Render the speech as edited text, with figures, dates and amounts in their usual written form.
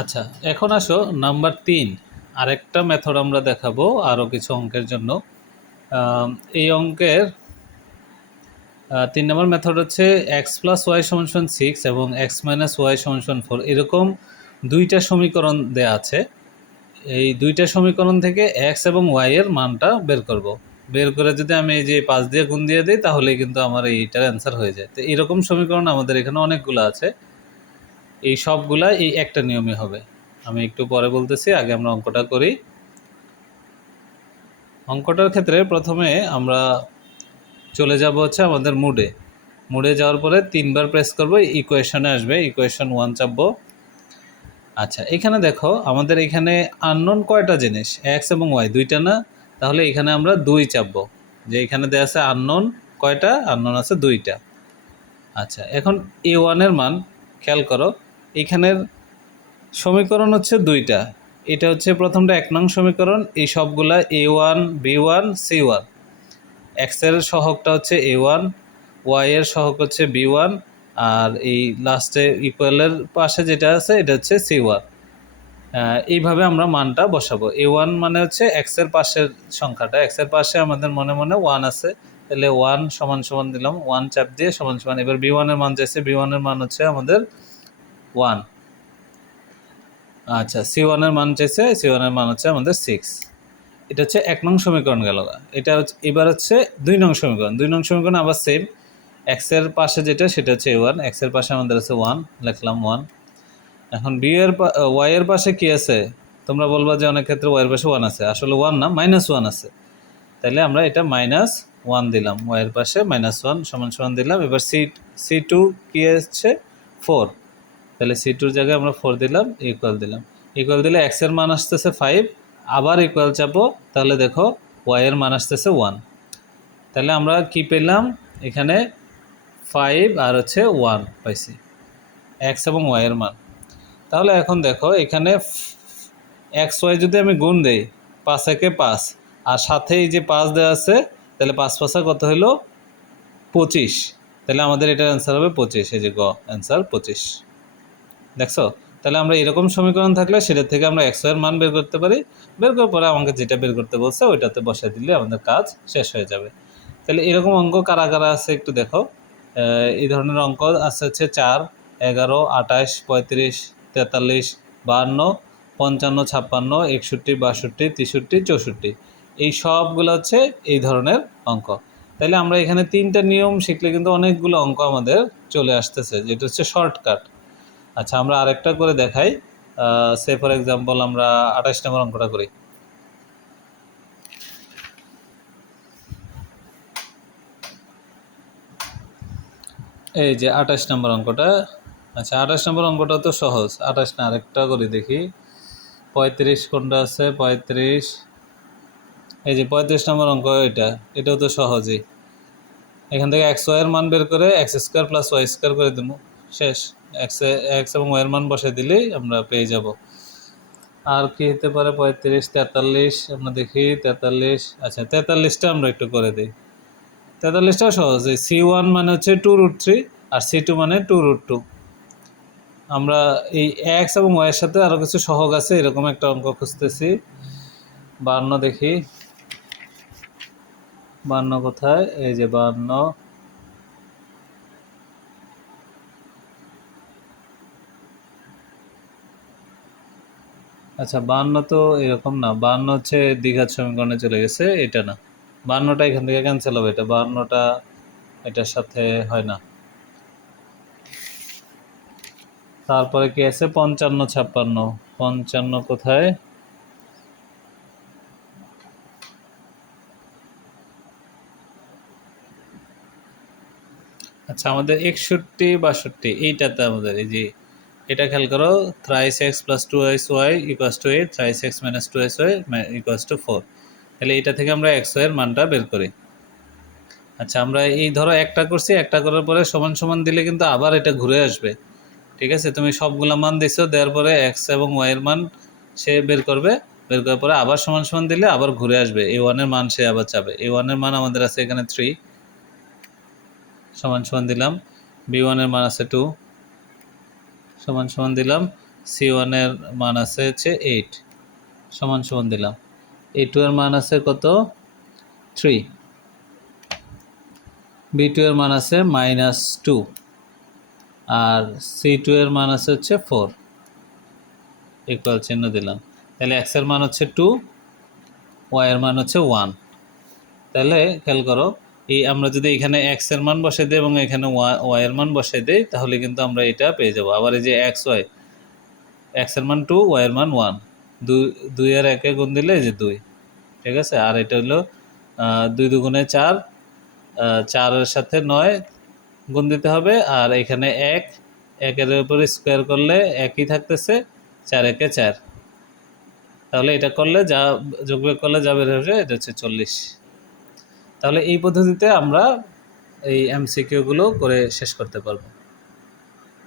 আচ্ছা, এখন আসো নাম্বার ৩। আরেকটা মেথড আমরা দেখাবো আরও কিছু অঙ্কের জন্য। আম, এই অঙ্কের ৩ নম্বর মেথড হচ্ছে এক্স প্লাস ওয়াই সমান সমান 6 এবং এক্স মাইনাস ওয়াই সমান সমান 4, এরকম দুইটা সমীকরণ দেয়া আছে। এই দুইটা সমীকরণ থেকে এক্স এবং ওয়াই এর মানটা বের করব। বের করে যদি আমি এই যে 5 দিয়ে গুণ দিয়ে দিই তাহলে কিন্তু আমার এইটার অ্যান্সার হয়ে যায়। তো এরকম সমীকরণ আমাদের এখানে অনেকগুলো আছে। এই সবগুলা এই একটা নিয়মে হবে। আমি একটু পরে বলতেছি, আগে আমরা অঙ্কটা করি। অঙ্কটার ক্ষেত্রে প্রথমে আমরা চলে যাব হচ্ছে আমাদের মুডে যাওয়ার পরে 3বার প্রেস করব, ইকুয়েশনে আসবে, ইকুয়েশন 1 চাপবো। আচ্ছা, এখানে দেখো আমাদের এখানে আননোন কয়টা জিনিস, এক্স এবং ওয়াই দুইটা না, তাহলে এখানে আমরা 2 চাপবো। যে এখানে দেওয়া আছে আননোন কয়টা, আননোন আছে 2টা। আচ্ছা, এখন এ ওয়ানের মান খেয়াল করো, এখানের সমীকরণ হচ্ছে 2টা। এটা হচ্ছে প্রথমটা 1 নং সমীকরণ, এই সবগুলা A1 B1 C1। এক্সের সহগটা হচ্ছে A1, ওয়াই এর সহগ হচ্ছে B1, আর এই লাস্টে ইকুয়ালের পাশে যেটা আছে এটা হচ্ছে C1। এইভাবে আমরা মানটা বসাবো। A1 মানে হচ্ছে এক্সের পাশের সংখ্যাটা, এক্সের পাশে আমাদের মনে মনে 1 আছে, তাহলে 1 সমান সমান দিলাম, 1 চাপ দিয়ে সমান সমান। এবার B1 এর মান চাইছে, B1 এর মান হচ্ছে আমাদের 1। আচ্ছা, C1 এর মান চাইছে, C1 এর মান হচ্ছে আমাদের 6। এটা হচ্ছে 1 নং সমীকরণ গেল। এটা হচ্ছে এবার হচ্ছে 2 নং সমীকরণ। 2 নং সমীকরণ আবার সেম, এক্সের পাশে যেটা সেটা হচ্ছে A1, এক্সের পাশে আমাদের আছে 1, লিখলাম 1। এখন ওয়াই এর পাশে কি আছে? তোমরা বলবা যে অনেক ক্ষেত্রে ওয়াই এর পাশে 1 আছে, আসলে 1 না, -1 আছে। তাহলে আমরা এটা -1 দিলাম, ওয়াই এর পাশে -1 সমান সমান দিলাম। এবার সি টু কি আসছে? 4। তাহলে সি2-র জায়গায় আমরা 4 দিলাম, ইকুয়াল দিলাম। ইকুয়াল দিলে এক্স এর মান আসতেছে 5, আবার ইকুয়াল চাপো, তাহলে দেখো ওয়াই এর মান আসতেছে 1। তাহলে আমরা কি পেলাম এখানে? 5 আর হচ্ছে 1 পাইছি, এক্স এবং ওয়াই এর মান। তাহলে এখন দেখো এখানে এক্স ওয়াই যদি আমি গুণ দেই, 5 একে 5, আর সাথে এই যে 5 দেওয়া আছে, তাহলে 5 5 কত হলো? 25। তাহলে আমাদের এটার অ্যান্সার হবে 25। এই যে গ, অ্যান্সার 25। দেখছো? তাহলে আমরা এরকম সমীকরণ থাকলে সেটা থেকে আমরা এক্স এর মান বের করতে পারি। বের করার পরে আমাকে যেটা বের করতে বলছে ওইটাতে বসাই দিলে আমাদের কাজ শেষ হয়ে যাবে। তাহলে এরকম অঙ্ক কারা কারা আছে একটু দেখো। এই ধরনের অঙ্ক আছে হচ্ছে 4, 11, 28, 35, 43, 52, 55, 56, 61, 62, 63, 64। এই সবগুলো হচ্ছে এই ধরনের অঙ্ক। তাহলে আমরা এখানে 3টা নিয়ম শিখলে কিন্তু অনেকগুলো অঙ্ক আমাদের চলে আসতেছে, যেটা হচ্ছে শর্টকাট। আচ্ছা, আমরা আরেকটা করে দেখাই। সে ফর এক্সাম্পল আমরা 28 নম্বর অঙ্কটা করি। এই যে 28 নম্বর অঙ্কটা। আচ্ছা, 28 নম্বর অঙ্কটা তো সহজ। 28 না, আরেকটা করে দেখি। 35 কোনটা আছে? 35, এই যে 35 নম্বর অঙ্ক, এটাও তো সহজই। এখান থেকে এক্স ওয়াই এর মান বের করে X square plus Y square করে দেবো, শেষ। এক্স এবং ওয়াই এর মান বসে দিলেই আমরা পেয়ে যাব। আর কি হতে পারে? 35, 43, আমরা দেখি 43। আচ্ছা, 43টা আমরা একটু করে দিই। 43টাও সহজ। এই C1 মানে হচ্ছে 2√3 আর C2 মানে 2√2। আমরা এই এক্স এবং ওয়াই এর সাথে আরও কিছু সহগ আছে, এরকম একটা অঙ্ক খুঁজতেছি। 52 দেখি, 52 কোথায়? এই যে 52। আচ্ছা, 52 তো এরকম না, 52 হচ্ছে দ্বিঘাত সমীকরণে চলে গেছে, এটা না। 52টা এখান থেকে ক্যান্সেল হবে, এটা 52টা এটার সাথে হয় না। তারপরে কি আছে? 55, 56। 55 কোথায়? আচ্ছা, আমাদের 61, 62 এইটাতে আমাদের এই যে এটা খেয়াল করো, thrice x plus 2xy equals to 8, thrice x minus 2xy equals to 4। তাহলে এটা থেকে আমরা এক্স ওয়াই এর মানটা বের করি। আচ্ছা, আমরা এই ধরো একটা করছি, একটা করার পরে সমান সমান দিলে কিন্তু আবার এটা ঘুরে আসবে। ঠিক আছে, তুমি সবগুলা মান দিছো, দেওয়ার পরে এক্স এবং ওয়াই এর মান সে বের করবে। বের করার পরে আবার সমান সমান দিলে আবার ঘুরে আসবে, A1 এর মান সে আবার চাবে। A1 এর মান আমাদের আছে এখানে 3, সমান সমান দিলাম। B1 এর মান আছে 2, সমান সমান দিলাম। C1 এর মান আছে হচ্ছে 8 সমান সমান দিলাম A2 এর মান আছে কত 3 B2 এর মান আছে -2 আর C2 এর মান আছে হচ্ছে 4 ইকুয়াল চিহ্ন দিলাম তাহলে x এর মান হচ্ছে 2 y এর মান হচ্ছে 1 তাহলে খেয়াল করো এই আমরা যদি এখানে x এর মান বসাই দিই এবং এখানে y এর মান বসাই দিই তাহলে কিন্তু আমরা এটা পেয়ে যাব আবার এই যে x এর মান 2 y এর মান 1 2 এর 1 এ গুণ দিলে এই যে 2 ঠিক আছে আর এটা হলো 2 দুগুণে 4 4 এর সাথে 9 গুণ দিতে হবে আর এখানে 1 এর উপরে স্কোয়ার করলে একই থাকতেছে 4 একে 4 তাহলে এটা করলে যা যোগবিয়োগ করলে যা বের হবে এটা হচ্ছে 40 তাহলে এই পদ্ধতিতে আমরা এই এমসিকিউ গুলো করে শেষ করতে পারবো